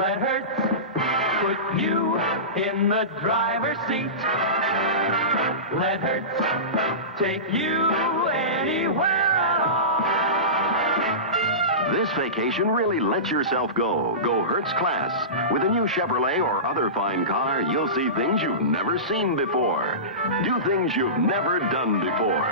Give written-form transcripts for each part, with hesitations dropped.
Let Hertz put you in the driver's seat. Let Hertz take you anywhere at all. This vacation, really let yourself go. Go Hertz Class. With a new Chevrolet or other fine car, you'll see things you've never seen before. Do things you've never done before.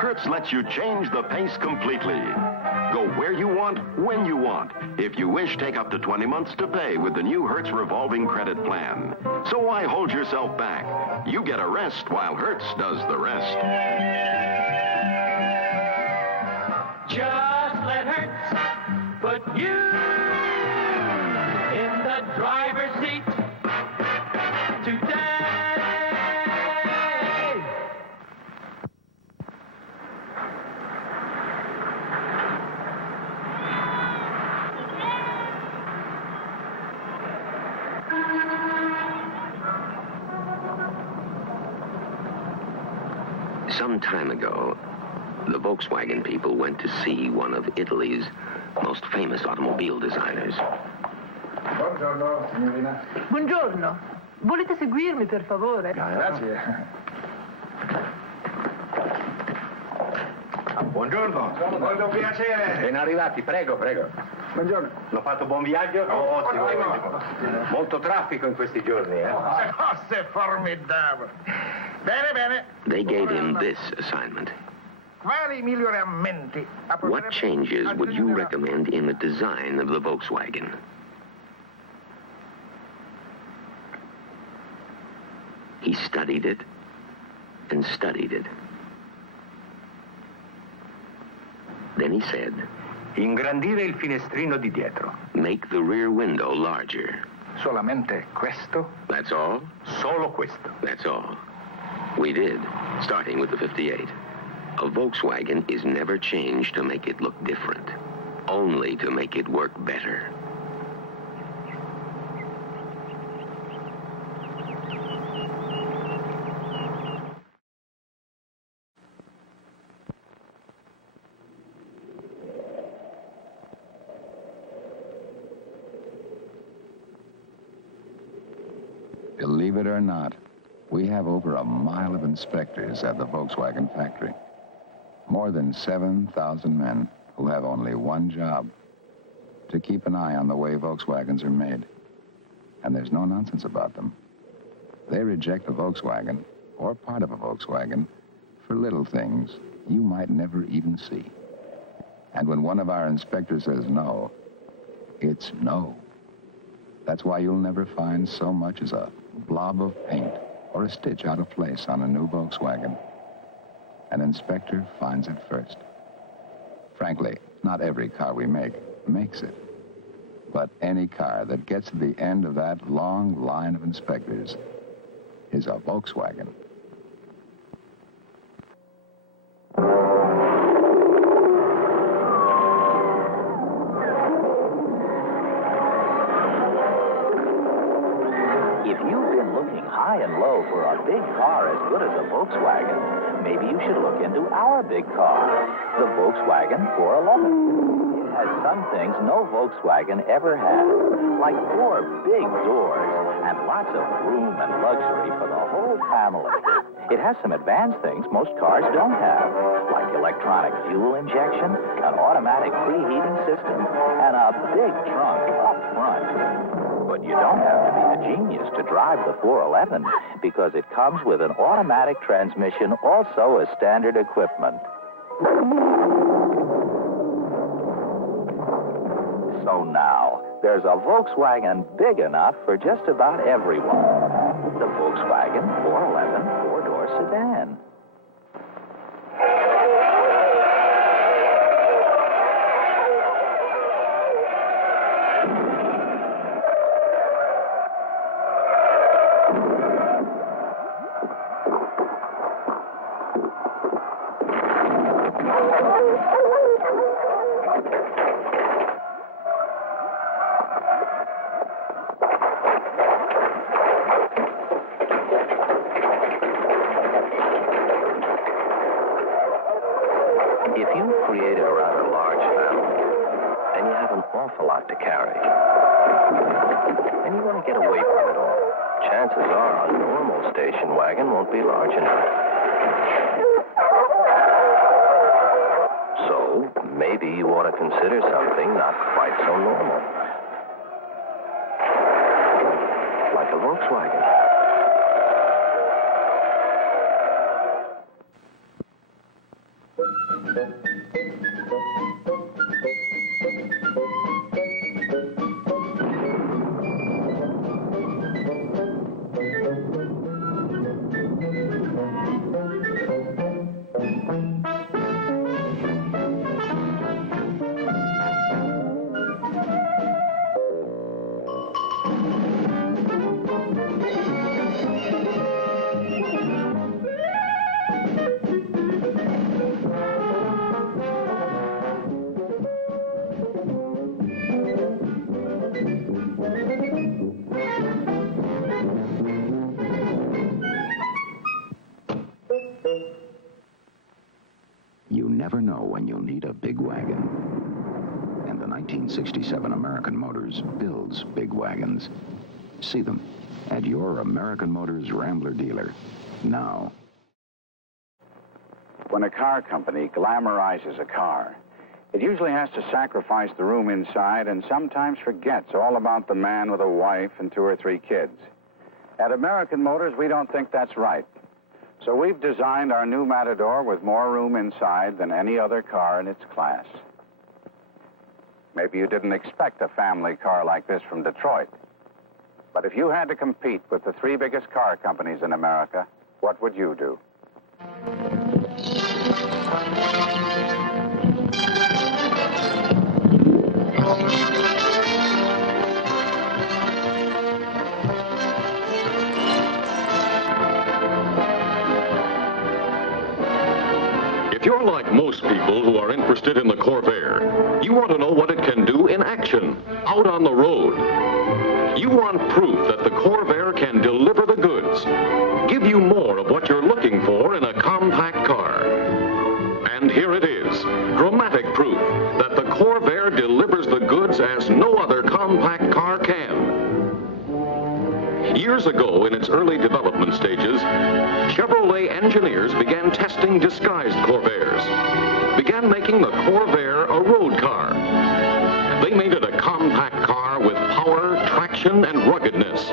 Hertz lets you change the pace completely. Go where you want, when you want. If you wish, take up to 20 months to pay with the new Hertz revolving credit plan. So why hold yourself back? You get a rest while Hertz does the rest. Just let Hertz put you in the driver's seat today. Some time ago, the Volkswagen people went to see one of Italy's most famous automobile designers. Buongiorno, signorina. Buongiorno. Volete seguirmi, per favore? Grazie. Buongiorno. Molto piacere. Ben arrivati, prego, prego. Buongiorno. L'ho fatto buon viaggio? Ottimo. Molto traffico in questi giorni, eh? Cose formidabili. Bene, bene. They gave him this assignment. Quali miglioramenti? What changes would you recommend in the design of the Volkswagen? He studied it and studied it. Then he said, Ingrandire il finestrino di dietro. make the rear window larger. Solamente questo? That's all? Solo questo. That's all. We did, starting with the 58. A Volkswagen is never changed to make it look different, only to make it work better. Believe it or not, we have over a mile of inspectors at the Volkswagen factory. More than 7,000 men who have only one job, to keep an eye on the way Volkswagens are made. And there's no nonsense about them. They reject a Volkswagen, or part of a Volkswagen, for little things you might never even see. And when one of our inspectors says no, it's no. That's why you'll never find so much as a blob of paint or a stitch out of place on a new Volkswagen. An inspector finds it first. Frankly, not every car we make makes it. But any car that gets to the end of that long line of inspectors is a Volkswagen. If you've been looking high and low for a big car as good as a Volkswagen, maybe you should look into our big car, the Volkswagen 411. It has some things no Volkswagen ever had, like 4 big doors and lots of room and luxury for the whole family. It has some advanced things most cars don't have, like electronic fuel injection, an automatic preheating system, and a big trunk up front. But you don't have to be a genius to drive the 411 because it comes with an automatic transmission also as standard equipment. So now, there's a Volkswagen big enough for just about everyone. The Volkswagen 411 4-door sedan. If you've created a rather large family, and you have an awful lot to carry. And you want to get away from it all. Chances are a normal station wagon won't be large enough. So, maybe you ought to consider something not quite so normal. Like a Volkswagen. You never know when you'll need a big wagon. And the 1967 American Motors builds big wagons. See them at your American Motors Rambler dealer now. When a car company glamorizes a car, it usually has to sacrifice the room inside and sometimes forgets all about the man with a wife and 2 or 3 kids. At American Motors, we don't think that's right. So we've designed our new Matador with more room inside than any other car in its class. Maybe you didn't expect a family car like this from Detroit. But if you had to compete with the 3 biggest car companies in America, what would you do? If you're like most people who are interested in the Corvair, you want to know what it can do in action, out on the road. You want proof that the Corvair can deliver the goods, give you more of what you're looking for in a compact car. And here it is, dramatic proof that the Corvair delivers the goods as no other compact car can. Years ago, in its early development stages, Chevrolet engineers began testing disguised Corvairs, began making the Corvair a road car. They made it a compact car with power, traction, and ruggedness.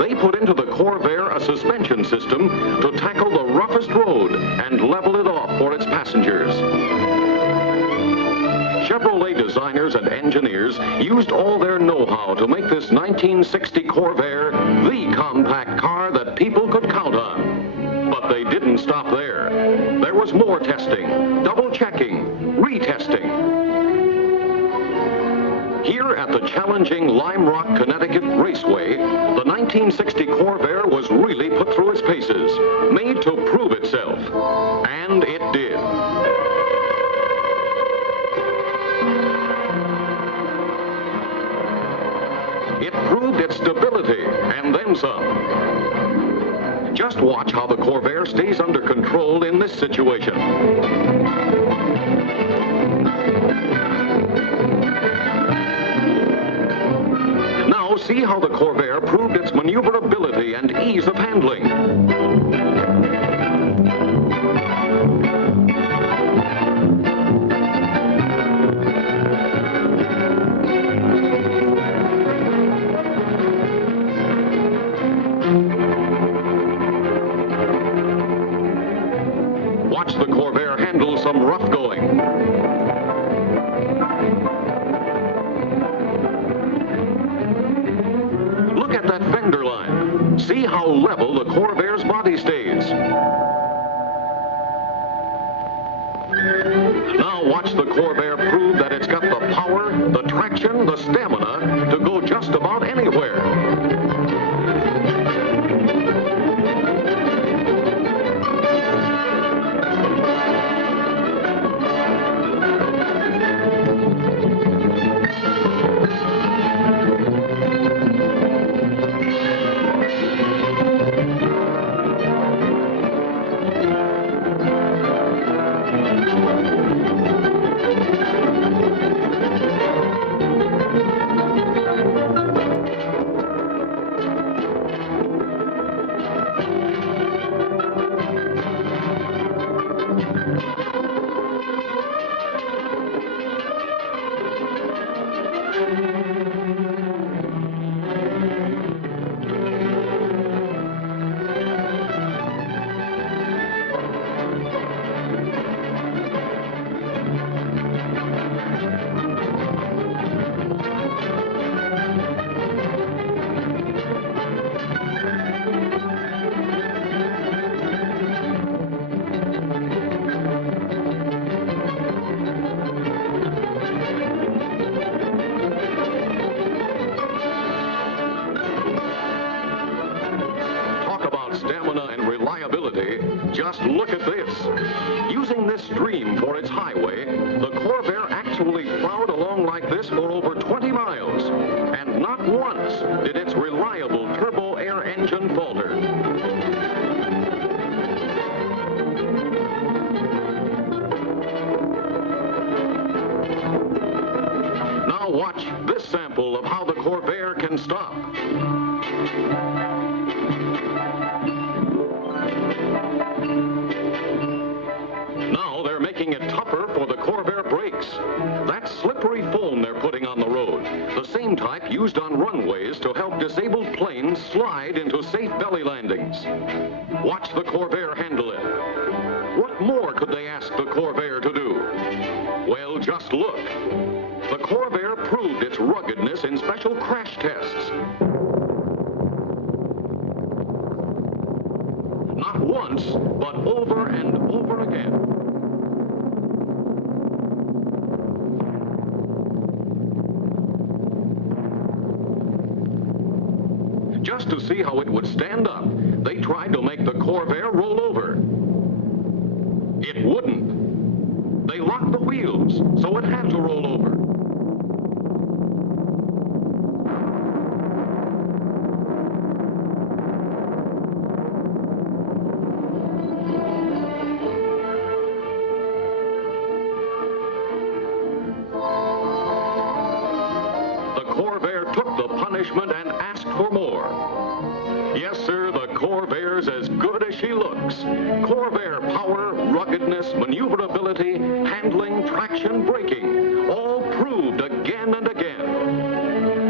They put into the Corvair a suspension system to tackle the roughest road and level it off for its passengers. Chevrolet designers and engineers used all their know-how to make this 1960 Corvair the compact car that people could count on. But they didn't stop there. There was more testing, double-checking, retesting. Here at the challenging Lime Rock, Connecticut Raceway, the 1960 Corvair was really put through its paces, made to prove itself. And it did. It proved its stability, and then some. Just watch how the Corvair stays under control in this situation. Now see how the Corvair proved its maneuverability and ease of handling. Watch the Corvair handle some rough going. Look at that fender line. See how level the Corvair's body stays. Now watch the Corvair prove that it's got the power, the traction, the stamina to go just about anywhere. reliability, just look at this. Using this stream for its highway, the Corvair actually plowed along like this for over 20 miles. And not once did its reliable turbo air engine falter. Now watch this sample of how the Corvair can stop. Now they're making it tougher for the Corvair brakes. That's slippery foam they're putting on the road, the same type used on runways to help disabled planes slide into safe belly landings. Watch the Corvair handle it. What more could they ask the Corvair to do? Well, just look. The Corvair proved its ruggedness in special crash tests. Not once, but over and over again. Just to see how it would stand up, they tried to make the Corvair roll over. It wouldn't. They locked the wheels, so it had to roll over. Corvair took the punishment and asked for more. Yes, sir, the Corvair's as good as she looks. Corvair power, ruggedness, maneuverability, handling, traction, braking, all proved again and again.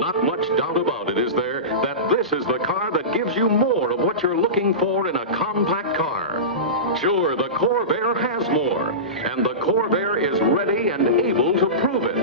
Not much doubt about it, is there, that this is the car that gives you more of what you're looking for in a compact car. Sure, the Corvair has more, and the Corvair is ready and able to prove it.